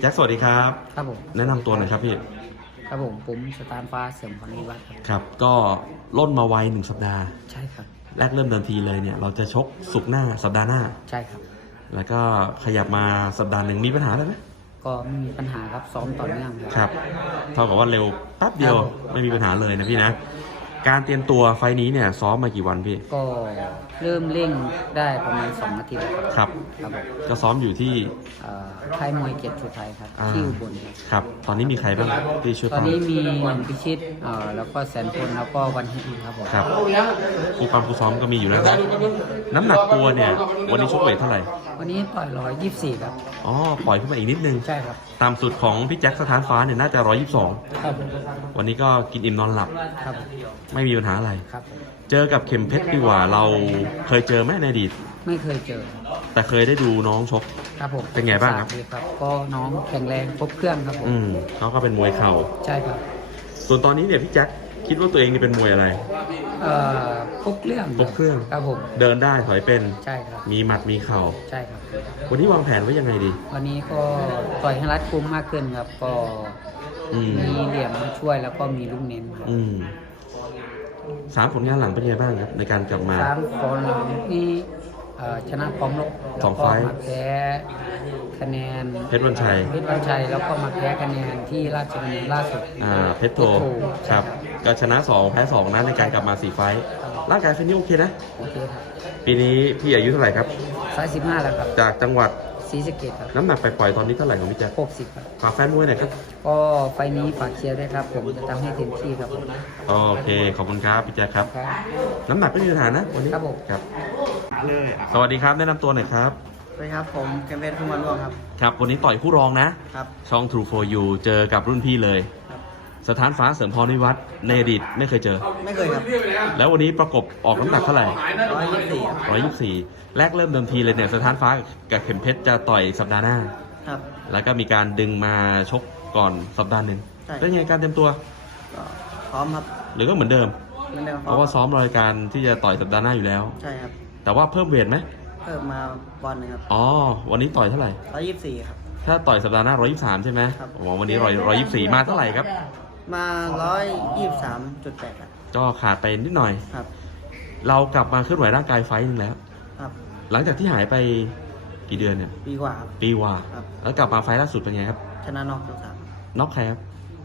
แจ็คสวัสดีครับ ครับผมแนะนําตัวหน่อยครับพี่ ครับผมผมสตาร์ฟ้าเสริมพนิวัฒน์ครับ ก็ล่นมาไวหนึ่งสัปดาห์ ใช่ครับ แรกเริ่มเดินทีเลยเนี่ย เราจะชกสุกหน้าสัปดาห์หน้า ใช่ครับ แล้วก็ขยับมาสัปดาห์หนึ่งมีปัญหาอะไรไหมก็ไม่มีปัญหาครับซ้อมต่อเนื่อง ครับเท่ากับว่าเร็วแป๊บเดียวไม่มีปัญหาเลยนะพี่นะการเตรียมตัวไฟนี้เนี่ยซ้อมมากี่วันพี่ ก็เริ่มเล่นได้ประมาณสองนาทิตย์ครับครับ จะซ้อมอยู่ที่ค่ายมวยเกียรติชูไทยครับที่อุบลครับ ตอนนี้มีใครบ้างที่ชุดตอนนี้มีหนุ่มพิชิตแล้วก็แสนพลแล้วก็วันฮิตครับผมครับครูความครูซ้อมก็มีอยู่แล้วนะ น้ำหนักตัวเนี่ย วันนี้ชกดเวทเท่าไหร่วันนี้ปล่อย124 ครับ อ๋อ ปล่อยขึ้นมาอีกนิดนึง ใช่ครับ ตามสุดของพี่แจ็คสถานฟ้าเนี่ยน่าจะ 122 ครับ วันนี้ก็กินอิ่มนอนหลับ ครับ ไม่มีปัญหาอะไร ครับ เจอกับเข็มเพชรดีกว่าเราเคยเจอไหมในอดีต ไม่เคยเจอ แต่เคยได้ดูน้องชก ครับผม เป็นไงบ้างครับครับก็น้องแข็งแรงครบเครื่องครับผม อืมเขาก็เป็นมวยเข่า ใช่ครับ ส่วนตอนนี้เนี่ยพี่แจ็คคิดว่าตัวเองเป็นมวยอะไร เอ่อพกเครื่องพกเครื่องครับผม เดินได้ถอยเป็น ใช่ครับ มีหมัดมีเข่าใช่ครับวันนี้วางแผนไว้ยังไงดี วันนี้ก็ต่อยให้รัดคุ้มมากขึ้นครับ ก็มีเหลี่ยมช่วยแล้วก็มีลูกเน้นอืมสามผลงานหลังเป็นยังไงบ้างครับ ในการกลับมาสามผลงาันี้ชนะพร้อมนกสองไฟแพ้คะแนนเพชรวันชัยเพชรวันชัยแล้วก็มาแพ้คะแนนที่ราชบุรีล่าสุดอ่าเพชรโทครับก็ชนะ 2 แพ้ 2นะในการกลับมา4ี่ไฟร่างกายเฟนนี่โอเคนะ โอเคครับปีนี้พี่อายุเท่าไหร่ครับสายสิบห้าแล้วครับจากจังหวัดศรีสะเกดครับน้ำหนักไปปล่อยตอนนี้เท่าไหร่ของพี่แจ๊คหกสิบฝากแฟนมวยหน่อยครับก็ไฟนี้ฝากเชียร์ได้ครับผมจะทำให้เต็มที่ครับผมโอเค ขอบคุณครับพี่แจ๊คครับน้ำหนักก็มีปัญหานะวันนี้รับผครับเลยสวัสดีครับแนะนําตัวหน่อยครับสวัสดีครับ ผมแคมเปญพุ่มมาล่วงครับ ครับ วันนี้ต่อยคู่รองนะ ครับช่อง True for u เจอกับรุ่นพี่เลยสถานฟ้าเสริมพรนิวัตรในอดีตไม่เคยเจอ ไม่เคยครับ แล้ววันนี้ประกบออกน้ำหนักเท่าไหร่ร้อยยี่สิบสี่ร้อยยี่สิบสี่ แรกเริ่มเดิมทีเลยเนี่ยสถานฟ้ากับเข็มเพชรจะต่อยสัปดาห์หน้า ครับ แล้วก็มีการดึงมาชกก่อนสัปดาห์หนึ่งเป็นยังไงการเตรียมตัวพร้อมครับหรือก็เหมือนเดิม เพราะว่าซ้อมรายการที่จะต่อยสัปดาห์หน้าอยู่แล้ว ใช่ครับแต่ว่าเพิ่มเวทไหมเพิ่มมาบอลนด์ครับ อ๋อวันนี้ต่อยเท่าไหร่ร้อยี่สี่ครับ ถ้าต่อยสัปดาห์หน้าร้อยยี่สามใช่ไหมครับวันนี้ร้อยร้อยยี่สี่มาเท่าไหร่ครับ มาร้อยยี่สามจุดแปดก็ขาดไปนิดหน่อยครับ เรากลับมาเคลื่อนไหวร่างกายไฟนึงแล้วครับ หลังจากที่หายไปกี่เดือนเนี่ยปีกว่าปีกว่า แล้วกลับมาไฟล่าสุดเป็นไงครับ ชนะน็อกครัน็อกใครครับ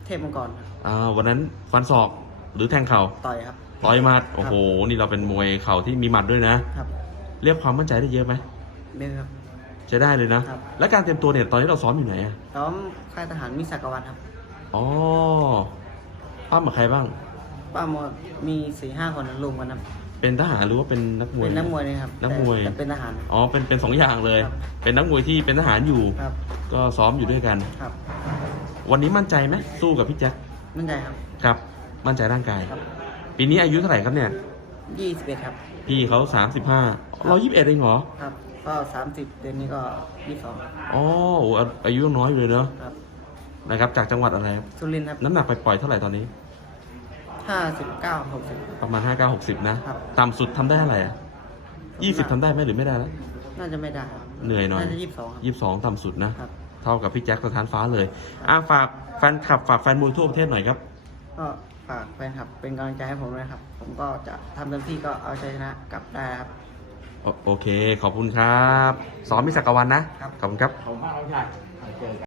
เทพมังกรอ่าวันนั้นฟันศอกหรือแทงเข่าต่อยครับต่อยมัดโอ้โห นี่เราเป็นมวยเข่าที่มีหมัดด้วยนะ เรียกความมั่นใจได้เยอะไหมไม่ครับ จะได้เลยนะ แล้วการเตรียมตัวเนี่ย ตอนนี้เราซ้อมอยู่ไหนอะซ้อมค่ายทหารมิสักวันครับ อ๋อ ป้ามาใครบ้าง ป้ามมีสี่ห้าคนรวมกันนะเป็นทหารหรือว่าเป็นนักมวย เป็นนักมวยเลยครับนักมวยเป็นทหาร อ๋อเป็นเป็นสองอย่างเลย เป็นนักมวยที่เป็นทหารอยู่ก็ซ้อมอยู่ด้วยกันวันนี้มั่นใจไหมสู้กับพี่แจ็คมั่นใจครับครับ มั่นใจร่างกายปีนี้อายุเท่าไหร่ครับเนี่ยยี่สิบเอ็ดครับ พี่เขาสามสิบห้า เรายี่สิบเอ็ดเองเหรอ ครับ ก็สามสิบเดือนนี้ก็ยี่สิบสองอ๋ออายุน้อยอยู่เลยเนาะครับ นะครับ จากจังหวัดอะไรครับสุรินทร์ครับน้ำหนักไปปล่อยเท่าไหร่ตอนนี้ห้าสิบเก้าหกสิบประมาณห้าเก้าหกสิบนะต่ำสุดทำได้เท่าไหร่ยี่สิบทำได้ไหมหรือไม่ได้ละน่าจะไม่ได้ เหนื่อยหน่อยน่าจะยี่สิบสองยี่สิบสองต่ำสุดนะ เท่ากับพี่แจ็คสถานฟ้าเลยอ่าฝากแฟนขับฝากแฟนมวยทั่วประเทศหน่อยครับฝากแฟนครับ เป็นกำลังใจให้ผมด้วยครับ ผมก็จะทำเต็มที่ก็เอาชนะกลับได้ครับ โอเคขอบคุณครับซ้อมมิศักวันนะ ขอบคุณครับผมเราใจ